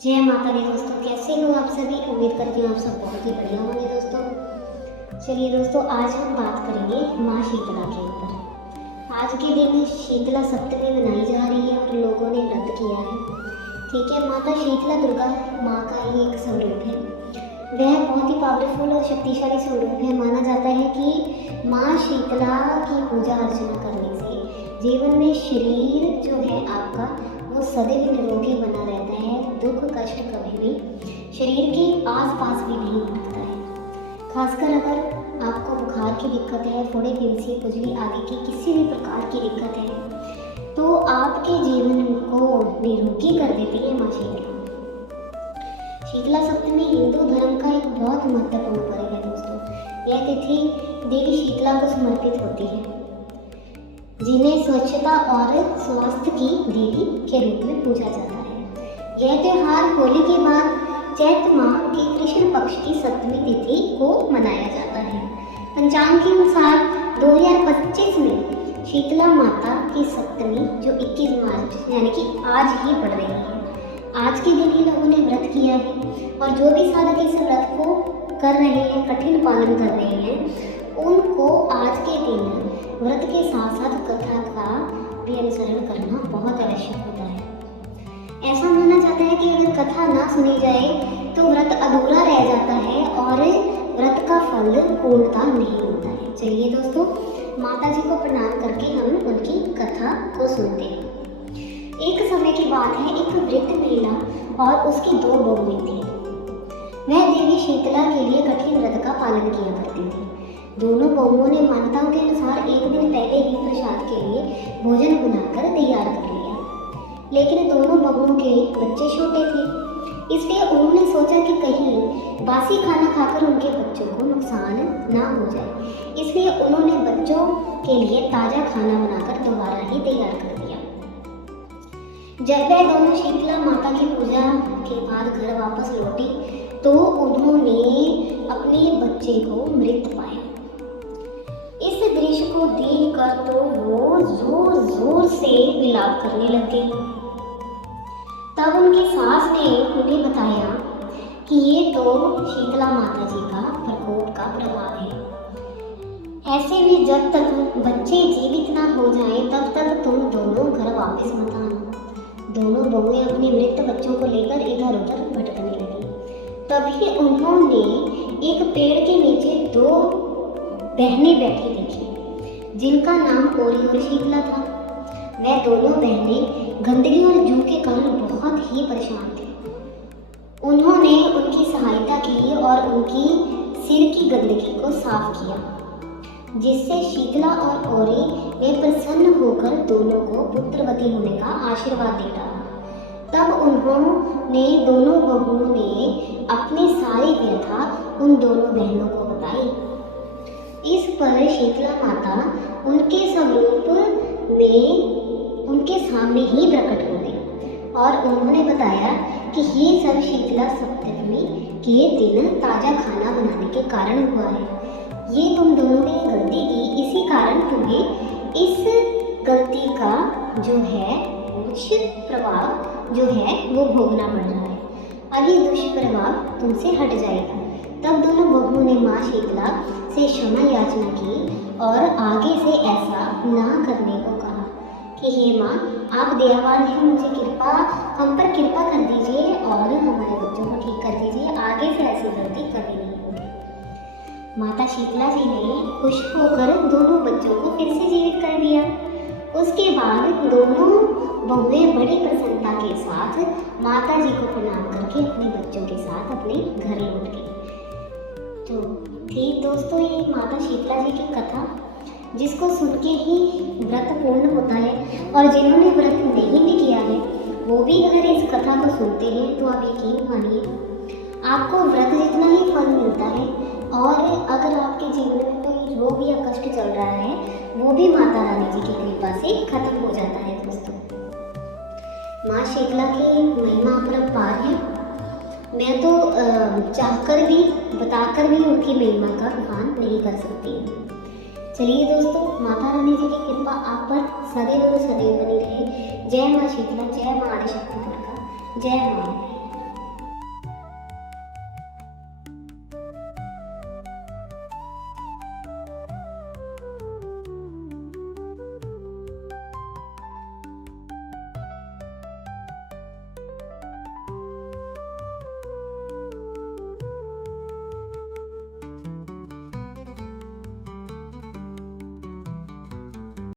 जय माता दी दोस्तों, कैसे हो आप सभी। उम्मीद करती हूँ आप सब बहुत ही बढ़िया होंगे दोस्तों। चलिए दोस्तों, आज हम बात करेंगे माँ शीतला के ऊपर। आज के दिन शीतला सप्तमी मनाई जा रही है और लोगों ने व्रत किया है। ठीक है, माता शीतला दुर्गा माँ का ही एक स्वरूप है। वह बहुत ही पावरफुल और शक्तिशाली स्वरूप है। माना जाता है कि माँ शीतला की पूजा अर्चना करने से जीवन में शरीर जो है आपका वो सदैव निरोगी बना रहता है। दुख कष्ट कभी भी शरीर के आसपास भी नहीं पड़ता है। खासकर अगर आपको बुखार की दिक्कत है, फोड़े फिंसी खुजली आदि की किसी भी प्रकार की दिक्कत है तो आपके जीवन को निरोगी कर देती है माँ शीतला। शीतला सप्तमी हिंदू धर्म का एक बहुत महत्वपूर्ण पर्व है दोस्तों। यह तिथि देवी शीतला को समर्पित होती है, जिन्हें स्वच्छता और स्वास्थ्य की देवी के रूप में पूजा जाता है। यह त्योहार होली के बाद चैत्र माह की कृष्ण पक्ष की सप्तमी तिथि को मनाया जाता है। पंचांग के अनुसार 2025 में शीतला माता की सप्तमी जो 21 मार्च यानी कि आज ही पड़ रही है। आज के दिन ही लोगों ने व्रत किया है और जो भी साधक इस व्रत को कर रहे हैं, कठिन पालन कर रहे हैं, उनको आज के दिन व्रत के साथ साथ कथा का भी अनुसरण करना बहुत आवश्यक होता है। ऐसा माना जाता है कि अगर कथा ना सुनी जाए तो व्रत अधूरा रह जाता है और व्रत का फल पूर्णता नहीं होता है। चलिए दोस्तों, माता जी को प्रणाम करके हम उनकी कथा को सुनते हैं। एक समय की बात है, एक वृद्ध महिला और उसकी 2 बहुएं थी। वह देवी शीतला के लिए कठिन व्रत का पालन किया करती थी। दोनों बहुओं ने मान्यताओं के अनुसार एक दिन पहले ही प्रसाद के लिए भोजन बनाकर तैयार कर लिया, लेकिन दोनों बहुओं के बच्चे छोटे थे, इसलिए उन्होंने सोचा कि कहीं बासी खाना खाकर उनके बच्चों को नुकसान ना हो जाए। इसलिए उन्होंने बच्चों के लिए ताज़ा खाना बनाकर दोबारा ही तैयार कर दिया। जब वह दोनों शीतला माता की पूजा के बाद घर वापस लौटी तो उन्होंने अपने बच्चे को मृत पाया। इस दृश्य को देखकर तो वो जोर जोर से विलाप करने लगे। तब उनकी सास ने उन्हें बताया कि ये तो शीतला माता जी का प्रकोप का प्रभाव है। ऐसे में जब तक बच्चे जीवित ना हो जाएं तब तक तुम दोनों घर वापस मत आना। दोनों बहुएं अपने मृत बच्चों को लेकर इधर उधर भटकने लगी। तभी उन्होंने एक पेड़ के नीचे 2 बहनें बैठी देखी, जिनका नाम ओरी और शीतला था। वह दोनों बहनें गंदगी और जू के कारण बहुत ही परेशान थे। उन्होंने उनकी सहायता की और उनकी सिर की गंदगी को साफ किया, जिससे शीतला और ओरी वे प्रसन्न होकर दोनों को पुत्रवती होने का आशीर्वाद दे डाला। तब उन्होंने दोनों बहुओं ने अपनी सारी व्यथा उन दोनों बहनों को बताई। इस पर शीतला माता उनके स्वरूप में उनके सामने ही प्रकट हो गई और उन्होंने बताया कि ये सब शीतला सप्तमी के दिन ताज़ा खाना बनाने के कारण हुआ है। ये तुम दोनों ने गलती की, इसी कारण तुम्हें इस गलती का जो है कुछ प्रभाव जो है वो भोगना पड़ रहा है। अब ये दुष्प्रभाव तुमसे हट जाएगा। तब दोनों बहुओं ने माँ शीतला से क्षमा याचना की और आगे से ऐसा ना करने को कहा कि हे माँ, आप दयावान हैं, मुझे हम पर कृपा कर दीजिए और हमारे बच्चों को ठीक कर दीजिए। आगे से ऐसी गलती कभी नहीं होगी। माता शीतला जी ने खुश होकर दोनों बच्चों को फिर से जीवित कर दिया। उसके बाद दोनों बहुएं बड़ी प्रसन्नता के साथ माता जी को प्रणाम करके अपने बच्चों के साथ अपने घर लौट गई। तो ठीक दोस्तों, ये माता शीतला जी की कथा, जिसको सुन के ही व्रत पूर्ण होता है और जिन्होंने व्रत नहीं भी किया है वो भी अगर इस कथा को सुनते हैं तो आप यकीन मानिए आपको व्रत जितना ही फल मिलता है। और अगर आपके जीवन में कोई रोग या कष्ट चल रहा है वो भी माता रानी जी की कृपा से खत्म हो जाता है दोस्तों। माँ शीतला की महिमा अपरंपार है। मैं तो चाहकर भी बताकर भी उनकी महिमा का बखान नहीं कर सकती। चलिए दोस्तों, माता रानी जी की कृपा आप पर सदैव और सदैव बनी रहे। जय माँ शीतला, जय माँ आदिशक्ति दुर्गा, जय माँ।